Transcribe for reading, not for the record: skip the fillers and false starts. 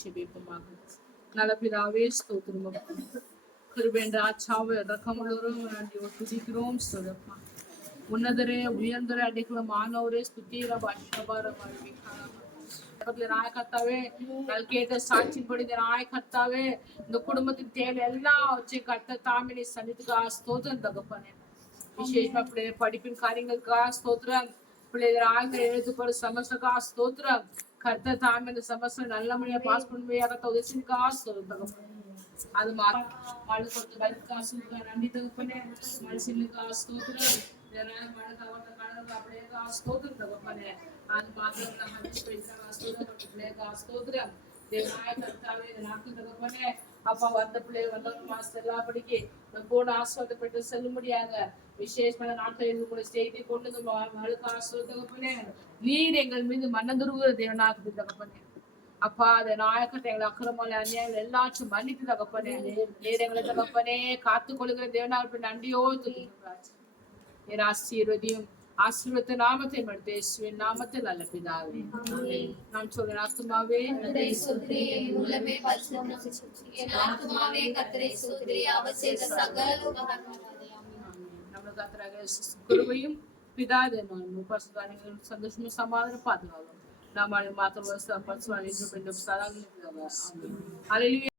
செபிப்போமாக. நல்ல பிதாவே ஸ்தோத்திரம். கிருபையின் ராஜாவே இரக்கமுள்ளவரும் நன்றி துதிக்கிறோம் சொல்லுப்பா. உன்னதரே உயர்ந்தரே அடைக்கலமானவரே ஸ்துதிர பாஷபர நாயகத்தாவே கேட்ட சாட்சிப்படி நாயகத்தாவே இந்த குடும்பத்தின் தேவை எல்லாம் வச்சு கட்ட தாமினி சன்னிதிக்கா ஸ்தோத்திரம் தகப்பனே. விசேஷமா பிள்ளைய படிப்பின் காரியங்களுக்காக ஸ்தோத்திரம். பிள்ளைகள் ஆகிய எழுதுபட சமஸ்தக்கா ஸ்தோத்திரம். கர்த்த தாமே இந்த சமஸ்தம் நல்ல முறையா பாஸ் பண்ணுவையாக உதவிக்கா ஸ்தோத்திரம். அது மழை கொடுத்து வலிக்கா சுக்கா நன்றி தகப்பனே. மனுஷனுக்கா ஸ்தோத்திரம். மழை கவர்ந்த கடலுக்கு அப்படியே ஸ்தோத்திரம் தகப்பனே. அது மாத்திரம் ஸ்தோத்திரம். தேவனாய கர்த்தாவே நாட்டு தகப்பனே. அப்பா வந்த பிள்ளை வந்தவங்க மாசம் எல்லாம் படிக்க கூட ஆஸ்வாதப்பட்டு செல்ல முடியாத விசேஷமான நாட்களில் உங்களுடைய செய்தி கொண்டு மழுக்கு ஆஸ்வாதப்பனே. நீர் எங்கள் மீது மன்னந்துருகிற தேவனாக தகப்பனே. அப்பா அந்த நாயக்கத்தை எங்களை அக்கிரமல அநியாயம் எல்லாச்சும் மன்னித்து தகப்பனே. நீர் எங்களை தகப்பனே காத்துக் கொள்கிற தேவனாக நன்றியோடு என் ஆசீர்வதியும் ஆசீர்வத்த நாமத்தை மடுத்தேசுவின் நாமத்தில் நல்ல பிதாவே நாம் சொல்ற ஆத்துமாவே நம்ம கர்த்தராகிய கிருபையும் பிதாவின் சந்தோஷமும் சமாதானம் பாதுகாவலும் நாம் மாத்திரம்